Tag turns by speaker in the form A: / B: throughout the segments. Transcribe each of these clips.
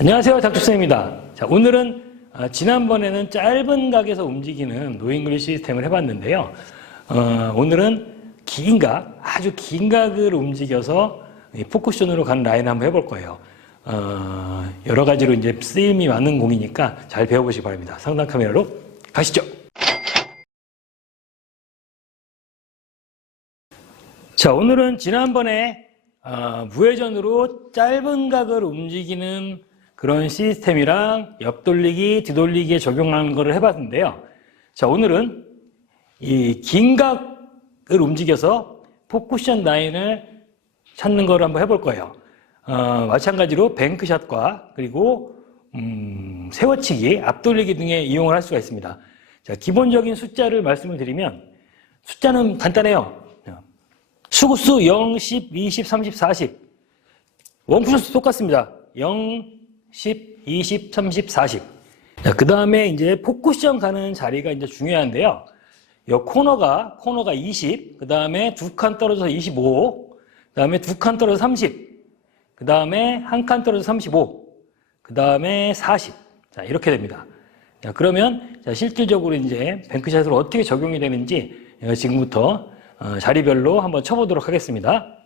A: 안녕하세요. 닥터쌤입니다. 자, 오늘은 아, 지난번에는 짧은 각에서 움직이는 노잉글리 시스템을 해봤는데요. 어, 오늘은 긴 각, 아주 긴 각을 움직여서 이 포쿠션으로 가는 라인 한번 해볼 거예요. 어, 여러 가지로 이제 쓰임이 많은 공이니까 잘 배워보시기 바랍니다. 상단 카메라로 가시죠. 자, 오늘은 지난번에 어, 무회전으로 짧은 각을 움직이는 그런 시스템이랑 옆돌리기, 뒤돌리기에 적용하는 거를 해봤는데요. 자, 오늘은 이 긴 각을 움직여서 포쿠션 라인을 찾는 거를 한번 해볼 거예요. 어, 마찬가지로 뱅크샷과 그리고 음, 세워치기, 앞돌리기 등에 이용을 할 수가 있습니다. 자, 기본적인 숫자를 말씀을 드리면 숫자는 간단해요. 수구수 0, 10, 20, 30, 40. 원쿠션수 똑같습니다. 0, 10, 20, 30, 40. 그 다음에 이제 포쿠션 가는 자리가 이제 중요한데요. 이 코너가, 코너가 20, 그 다음에 두 칸 떨어져서 25, 그 다음에 두 칸 떨어져서 30, 그 다음에 한 칸 떨어져서 35, 그 다음에 40. 자, 이렇게 됩니다. 자, 그러면 자, 실질적으로 이제 뱅크샷으로 어떻게 적용이 되는지 어, 지금부터 어, 자리별로 한번 쳐보도록 하겠습니다.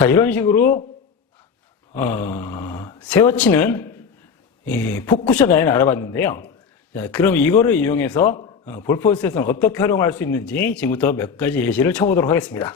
A: 자, 이런 식으로, 어, 세워치는 이 포쿠션 라인을 알아봤는데요. 자, 그럼 이거를 이용해서 어, 볼포스에서는 어떻게 활용할 수 있는지 지금부터 몇 가지 예시를 쳐보도록 하겠습니다.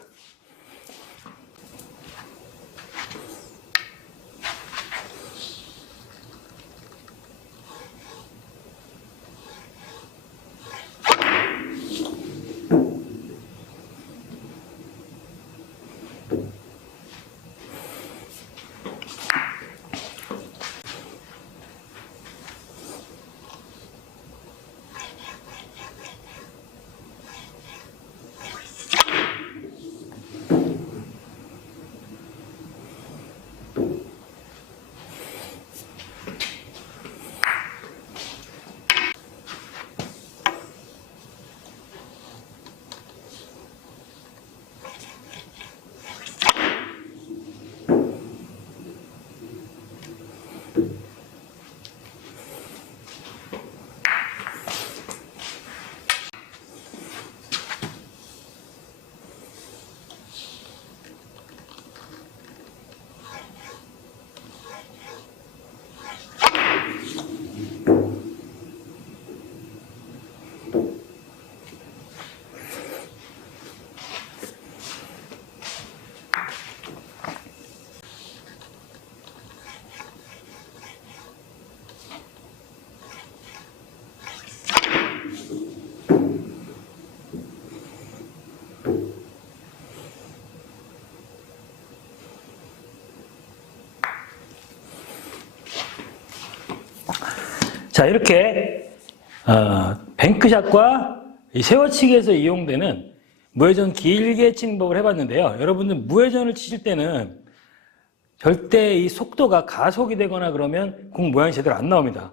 A: 자, 이렇게 어, 뱅크샷과 이 세워치기에서 이용되는 무회전 길게 치는 법을 해봤는데요. 여러분들 무회전을 치실 때는 절대 이 속도가 가속이 되거나 그러면 공 모양이 제대로 안 나옵니다.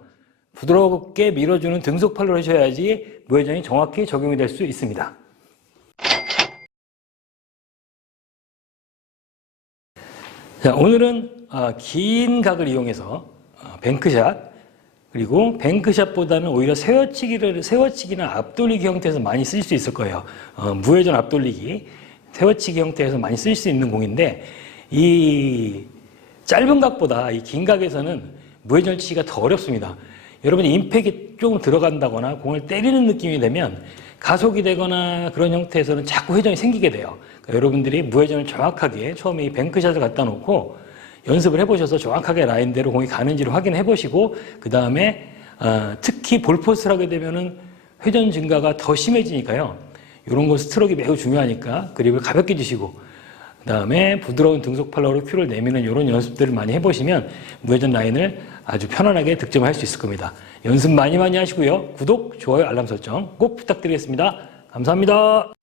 A: 부드럽게 밀어주는 등속팔로 하셔야지 무회전이 정확히 적용이 될 수 있습니다. 자, 오늘은 어, 긴 각을 이용해서 어, 뱅크샷 그리고 뱅크샷보다는 오히려 세워치기를 세워치기나 앞돌리기 형태에서 많이 쓸 수 있을 거예요. 어, 무회전 앞돌리기, 세워치기 형태에서 많이 쓸 수 있는 공인데 이 짧은 각보다 이 긴 각에서는 무회전 치기가 더 어렵습니다. 여러분이 임팩이 조금 들어간다거나 공을 때리는 느낌이 되면 가속이 되거나 그런 형태에서는 자꾸 회전이 생기게 돼요. 그러니까 여러분들이 무회전을 정확하게 처음에 이 뱅크샷을 갖다 놓고 연습을 해보셔서 정확하게 라인대로 공이 가는지를 확인해 보시고 그 다음에 어, 특히 볼포스를 하게 되면은 회전 증가가 더 심해지니까요. 이런 거 스트로크가 매우 중요하니까 그립을 가볍게 주시고 그 다음에 부드러운 등속 팔로우로 큐를 내미는 이런 연습들을 많이 해보시면 무회전 라인을 아주 편안하게 득점할 수 있을 겁니다. 연습 많이 많이 하시고요. 구독, 좋아요, 알람 설정 꼭 부탁드리겠습니다. 감사합니다.